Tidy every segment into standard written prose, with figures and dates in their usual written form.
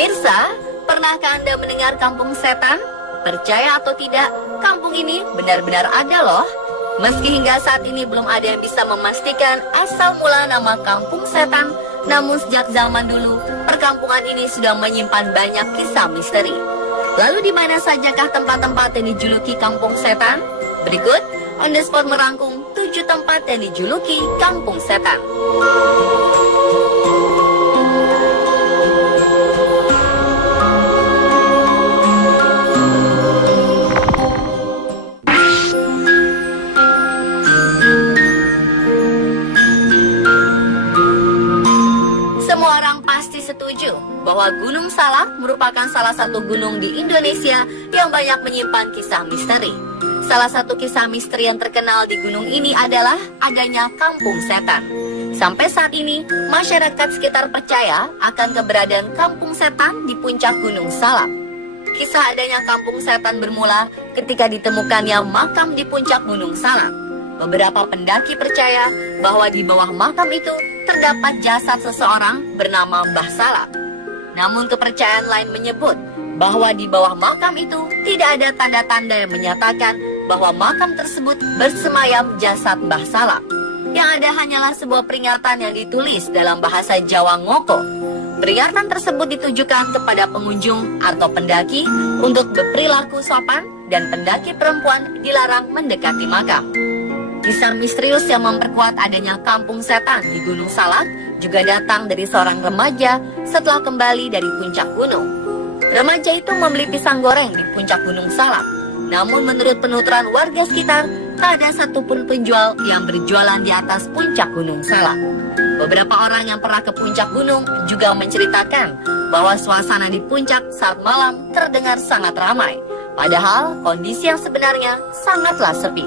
Pemirsa, pernahkah Anda mendengar kampung setan? Percaya atau tidak, kampung ini benar-benar ada loh. Meski hingga saat ini belum ada yang bisa memastikan asal mula nama kampung setan, namun sejak zaman dulu, perkampungan ini sudah menyimpan banyak kisah misteri. Lalu di mana sajakah tempat-tempat yang dijuluki kampung setan? Berikut, On The Spot merangkum 7 tempat yang dijuluki kampung setan. Semua orang pasti setuju bahwa Gunung Salak merupakan salah satu gunung di Indonesia yang banyak menyimpan kisah misteri. Salah satu kisah misteri yang terkenal di gunung ini adalah adanya kampung setan. Sampai saat ini, masyarakat sekitar percaya akan keberadaan kampung setan di puncak Gunung Salak. Kisah adanya kampung setan bermula ketika ditemukannya makam di puncak Gunung Salak. Beberapa pendaki percaya bahwa di bawah makam itu terdapat jasad seseorang bernama Mbah Salak. Namun kepercayaan lain menyebut bahwa di bawah makam itu tidak ada tanda-tanda yang menyatakan bahwa makam tersebut bersemayam jasad Mbah Salak. Yang ada hanyalah sebuah peringatan yang ditulis dalam bahasa Jawa Ngoko. Peringatan tersebut ditujukan kepada pengunjung atau pendaki untuk berperilaku sopan dan pendaki perempuan dilarang mendekati makam. Kisah misterius yang memperkuat adanya kampung setan di Gunung Salak juga datang dari seorang remaja setelah kembali dari puncak gunung. Remaja itu membeli pisang goreng di puncak Gunung Salak. Namun menurut penuturan warga sekitar, tak ada satupun penjual yang berjualan di atas puncak Gunung Salak. Beberapa orang yang pernah ke puncak gunung juga menceritakan bahwa suasana di puncak saat malam terdengar sangat ramai. Padahal kondisi yang sebenarnya sangatlah sepi.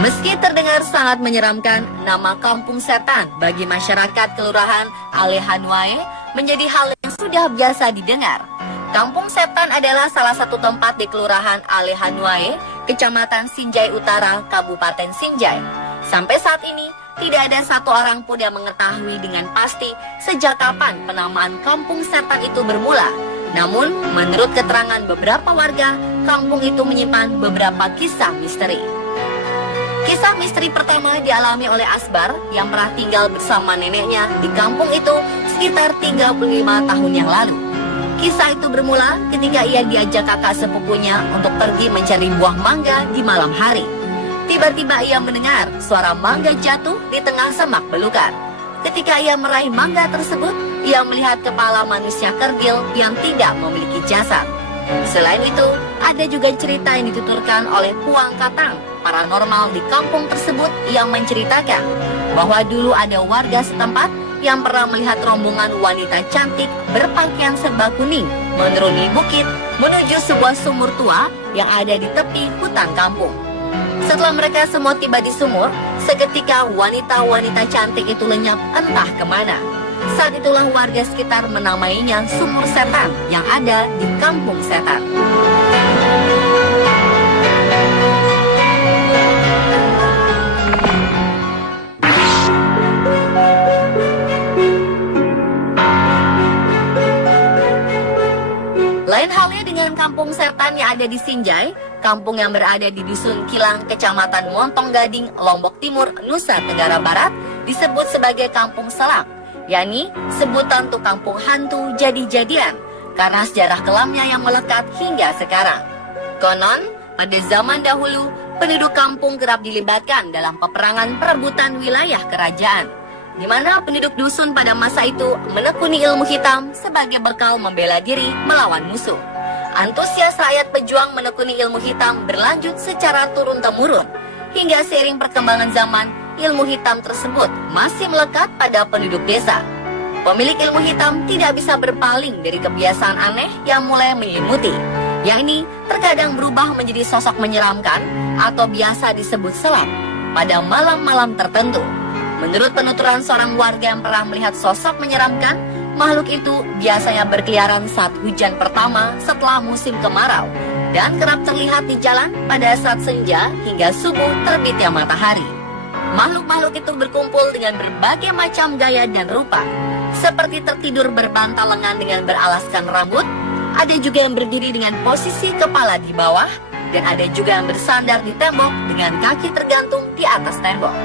Meski terdengar sangat menyeramkan, nama kampung setan bagi masyarakat Kelurahan Alehanwae menjadi hal yang sudah biasa didengar. Kampung setan adalah salah satu tempat di Kelurahan Alehanwae, Kecamatan Sinjai Utara, Kabupaten Sinjai. Sampai saat ini, tidak ada satu orang pun yang mengetahui dengan pasti sejak kapan penamaan kampung setan itu bermula. Namun, menurut keterangan beberapa warga, kampung itu menyimpan beberapa kisah misteri. Kisah misteri pertama dialami oleh Asbar yang pernah tinggal bersama neneknya di kampung itu sekitar 35 tahun yang lalu. Kisah itu bermula ketika ia diajak kakak sepupunya untuk pergi mencari buah mangga di malam hari. Tiba-tiba ia mendengar suara mangga jatuh di tengah semak belukar. Ketika ia meraih mangga tersebut, ia melihat kepala manusia kergil yang tidak memiliki jasad. Selain itu, ada juga cerita yang dituturkan oleh Puang Katang paranormal di kampung tersebut yang menceritakan bahwa dulu ada warga setempat yang pernah melihat rombongan wanita cantik berpakaian serba kuning menuruni bukit menuju sebuah sumur tua yang ada di tepi hutan kampung. Setelah mereka semua tiba di sumur, seketika wanita-wanita cantik itu lenyap entah kemana. Saat itulah warga sekitar menamainya sumur setan yang ada di kampung setan. Lain halnya dengan kampung setan yang ada di Sinjai, kampung yang berada di Dusun Kilang, Kecamatan Montong Gading, Lombok Timur, Nusa Tenggara Barat, disebut sebagai kampung Salak, yakni sebutan untuk kampung hantu jadi-jadian, karena sejarah kelamnya yang melekat hingga sekarang. Konon, pada zaman dahulu, penduduk kampung kerap dilibatkan dalam peperangan perebutan wilayah kerajaan, di mana penduduk dusun pada masa itu menekuni ilmu hitam sebagai bekal membela diri melawan musuh. Antusias rakyat pejuang menekuni ilmu hitam berlanjut secara turun-temurun, hingga seiring perkembangan zaman, ilmu hitam tersebut masih melekat pada penduduk desa. Pemilik ilmu hitam tidak bisa berpaling dari kebiasaan aneh yang mulai menyelimuti, yakni terkadang berubah menjadi sosok menyeramkan atau biasa disebut selam pada malam-malam tertentu. Menurut penuturan seorang warga yang pernah melihat sosok menyeramkan, Makhluk itu biasanya berkeliaran saat hujan pertama setelah musim kemarau dan kerap terlihat di jalan pada saat senja hingga subuh terbitnya matahari. Makhluk-makhluk itu berkumpul dengan berbagai macam gaya dan rupa, seperti tertidur berbantal lengan dengan beralaskan rambut, ada juga yang berdiri dengan posisi kepala di bawah, dan ada juga yang bersandar di tembok dengan kaki tergantung di atas tembok.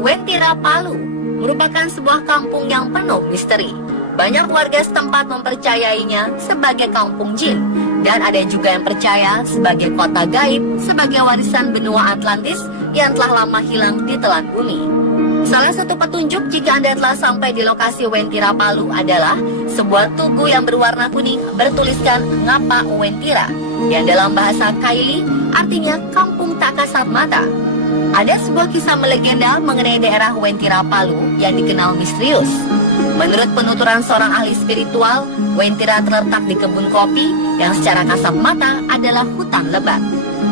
Wentira Palu merupakan sebuah kampung yang penuh misteri. Banyak warga setempat mempercayainya sebagai kampung jin, dan ada juga yang percaya sebagai kota gaib, sebagai warisan benua Atlantis yang telah lama hilang di telan bumi. Salah satu petunjuk jika Anda telah sampai di lokasi Wentira Palu adalah sebuah tugu yang berwarna kuning bertuliskan Ngapa Wentira, yang dalam bahasa Kaili artinya kampung tak kasat mata. Ada sebuah kisah melegenda mengenai daerah Wentira Palu yang dikenal misterius. Menurut penuturan seorang ahli spiritual, Wentira terletak di kebun kopi yang secara kasat mata adalah hutan lebat.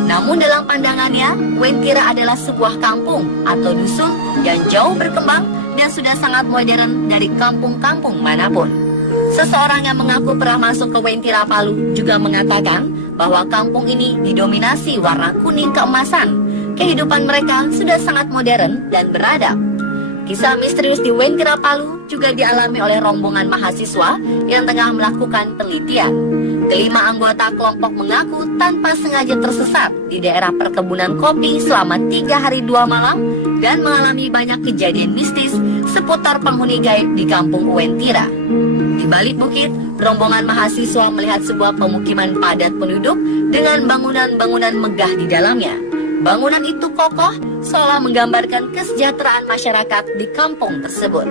Namun dalam pandangannya, Wentira adalah sebuah kampung atau dusun yang jauh berkembang dan sudah sangat modern dari kampung-kampung manapun. Seseorang yang mengaku pernah masuk ke Wentira Palu juga mengatakan bahwa kampung ini didominasi warna kuning keemasan. Kehidupan mereka sudah sangat modern dan beradab. Kisah misterius di Wentira Palu juga dialami oleh rombongan mahasiswa yang tengah melakukan penelitian. Kelima anggota kelompok mengaku tanpa sengaja tersesat di daerah perkebunan kopi selama 3 hari 2 malam dan mengalami banyak kejadian mistis seputar penghuni gaib di kampung Wentira. Di balik bukit, rombongan mahasiswa melihat sebuah pemukiman padat penduduk dengan bangunan-bangunan megah di dalamnya. Bangunan itu kokoh, seolah menggambarkan kesejahteraan masyarakat di kampung tersebut.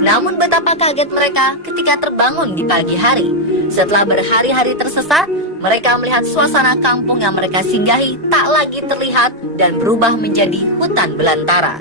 Namun betapa kaget mereka ketika terbangun di pagi hari. Setelah berhari-hari tersesat, mereka melihat suasana kampung yang mereka singgahi tak lagi terlihat dan berubah menjadi hutan belantara.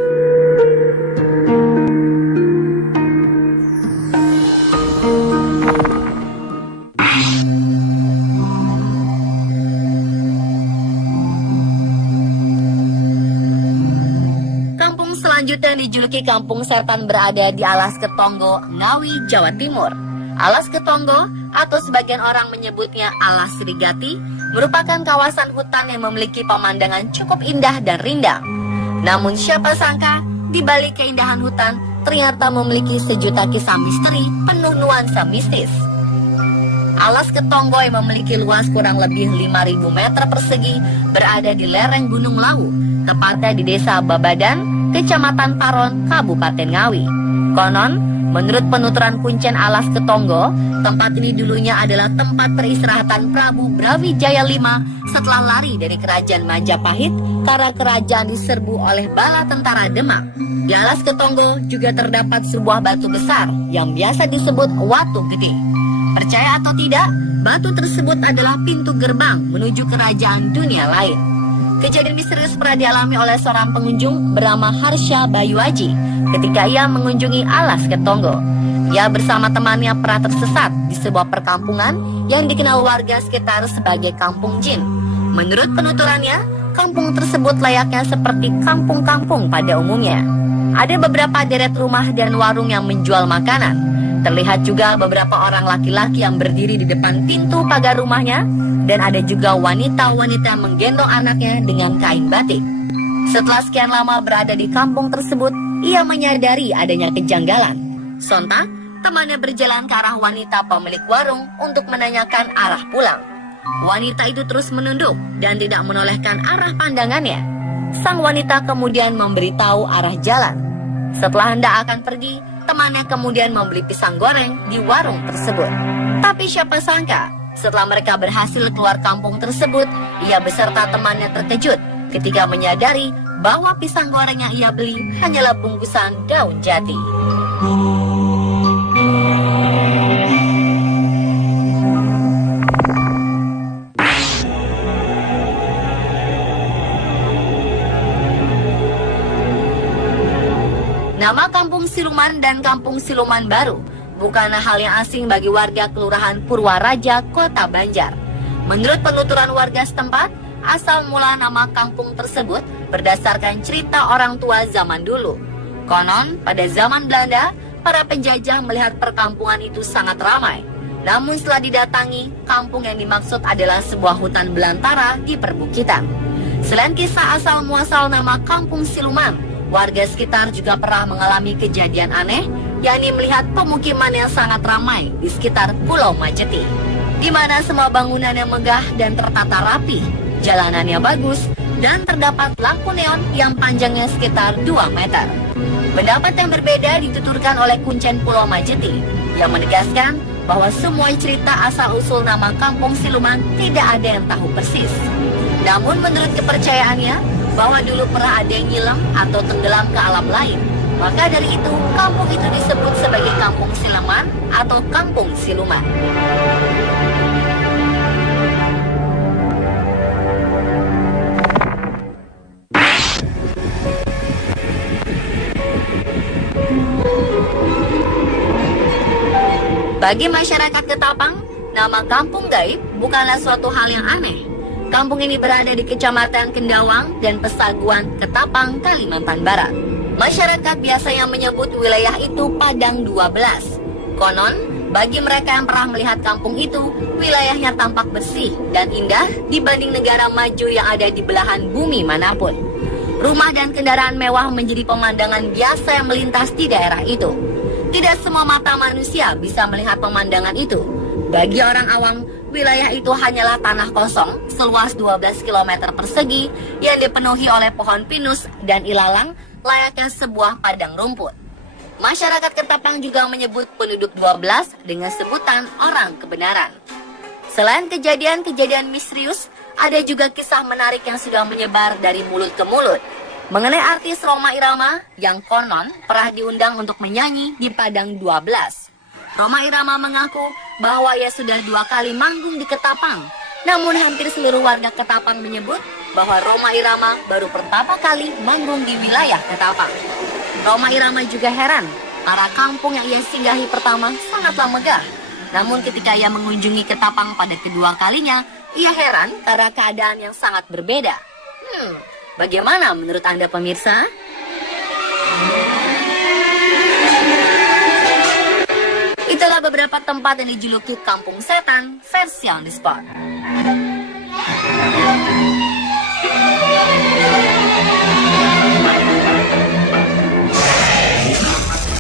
Selanjutnya dijuluki Kampung Setan berada di Alas Ketonggo, Ngawi, Jawa Timur. Alas Ketonggo atau sebagian orang menyebutnya Alas Srigati merupakan kawasan hutan yang memiliki pemandangan cukup indah dan rindang. Namun siapa sangka di balik keindahan hutan ternyata memiliki sejuta kisah misteri penuh nuansa mistis. Alas Ketonggo yang memiliki luas kurang lebih 5.000 meter persegi berada di lereng Gunung Lawu, tepatnya di Desa Babadan, Kecamatan Paron, Kabupaten Ngawi. Konon, menurut penuturan Kuncen Alas Ketonggo, tempat ini dulunya adalah tempat peristirahatan Prabu Brawijaya V setelah lari dari kerajaan Majapahit karena kerajaan diserbu oleh bala tentara Demak. Di Alas Ketonggo juga terdapat sebuah batu besar yang biasa disebut Watu Gede. Percaya atau tidak, batu tersebut adalah pintu gerbang menuju kerajaan dunia lain. Kejadian misterius pernah dialami oleh seorang pengunjung bernama Harsha Bayuaji ketika ia mengunjungi Alas Ketonggo. Ia bersama temannya pernah tersesat di sebuah perkampungan yang dikenal warga sekitar sebagai kampung jin. Menurut penuturannya, kampung tersebut layaknya seperti kampung-kampung pada umumnya. Ada beberapa deret rumah dan warung yang menjual makanan. Terlihat juga beberapa orang laki-laki yang berdiri di depan pintu pagar rumahnya, dan ada juga wanita-wanita menggendong anaknya dengan kain batik. Setelah sekian lama berada di kampung tersebut, ia menyadari adanya kejanggalan. Sontak, temannya berjalan ke arah wanita pemilik warung untuk menanyakan arah pulang. Wanita itu terus menunduk dan tidak menolehkan arah pandangannya. Sang wanita kemudian memberitahu arah jalan. Setelah hendak akan pergi, temannya kemudian membeli pisang goreng di warung tersebut. Tapi siapa sangka, setelah mereka berhasil keluar kampung tersebut, ia beserta temannya terkejut ketika menyadari bahwa pisang goreng yang ia beli hanyalah bungkusan daun jati. Nama Kampung Siluman dan Kampung Siluman Baru bukanlah hal yang asing bagi warga Kelurahan Purwaraja, Kota Banjar. Menurut penuturan warga setempat, asal mula nama kampung tersebut berdasarkan cerita orang tua zaman dulu. Konon, pada zaman Belanda, para penjajah melihat perkampungan itu sangat ramai. Namun setelah didatangi, kampung yang dimaksud adalah sebuah hutan belantara di perbukitan. Selain kisah asal muasal nama Kampung Siluman, warga sekitar juga pernah mengalami kejadian aneh, yakni melihat pemukiman yang sangat ramai di sekitar Pulau Majeti, di mana semua bangunan yang megah dan tertata rapi, jalanannya bagus, dan terdapat lampu neon yang panjangnya sekitar 2 meter. Pendapat yang berbeda dituturkan oleh Kuncen Pulau Majeti, yang menegaskan bahwa semua cerita asal-usul nama Kampung Siluman tidak ada yang tahu persis. Namun menurut kepercayaannya, bahwa dulu pernah ada yang nyilam atau tenggelam ke alam lain. Maka dari itu, kampung itu disebut sebagai Kampung Siluman atau Kampung Siluman. Bagi masyarakat Ketapang, nama Kampung Gaib bukanlah suatu hal yang aneh. Kampung ini berada di Kecamatan Kendawang dan Pesaguan, Ketapang, Kalimantan Barat. Masyarakat biasanya menyebut wilayah itu Padang 12. Konon, bagi mereka yang pernah melihat kampung itu, wilayahnya tampak bersih dan indah dibanding negara maju yang ada di belahan bumi manapun. Rumah dan kendaraan mewah menjadi pemandangan biasa yang melintas di daerah itu. Tidak semua mata manusia bisa melihat pemandangan itu. Bagi orang awam, wilayah itu hanyalah tanah kosong seluas 12 km persegi yang dipenuhi oleh pohon pinus dan ilalang layaknya sebuah padang rumput. Masyarakat Ketapang juga menyebut penduduk 12 dengan sebutan orang kebenaran. Selain kejadian-kejadian misterius, ada juga kisah menarik yang sudah menyebar dari mulut ke mulut mengenai artis Rhoma Irama yang konon pernah diundang untuk menyanyi di Padang 12. Rhoma Irama mengaku bahwa ia sudah 2 kali manggung di Ketapang. Namun hampir seluruh warga Ketapang menyebut bahwa Rhoma Irama baru pertama kali manggung di wilayah Ketapang. Rhoma Irama juga heran karena kampung yang ia singgahi pertama sangatlah megah. Namun ketika ia mengunjungi Ketapang pada kedua kalinya, ia heran karena keadaan yang sangat berbeda. Bagaimana menurut Anda pemirsa? Itulah beberapa tempat yang dijuluki Kampung Setan versi on the spot.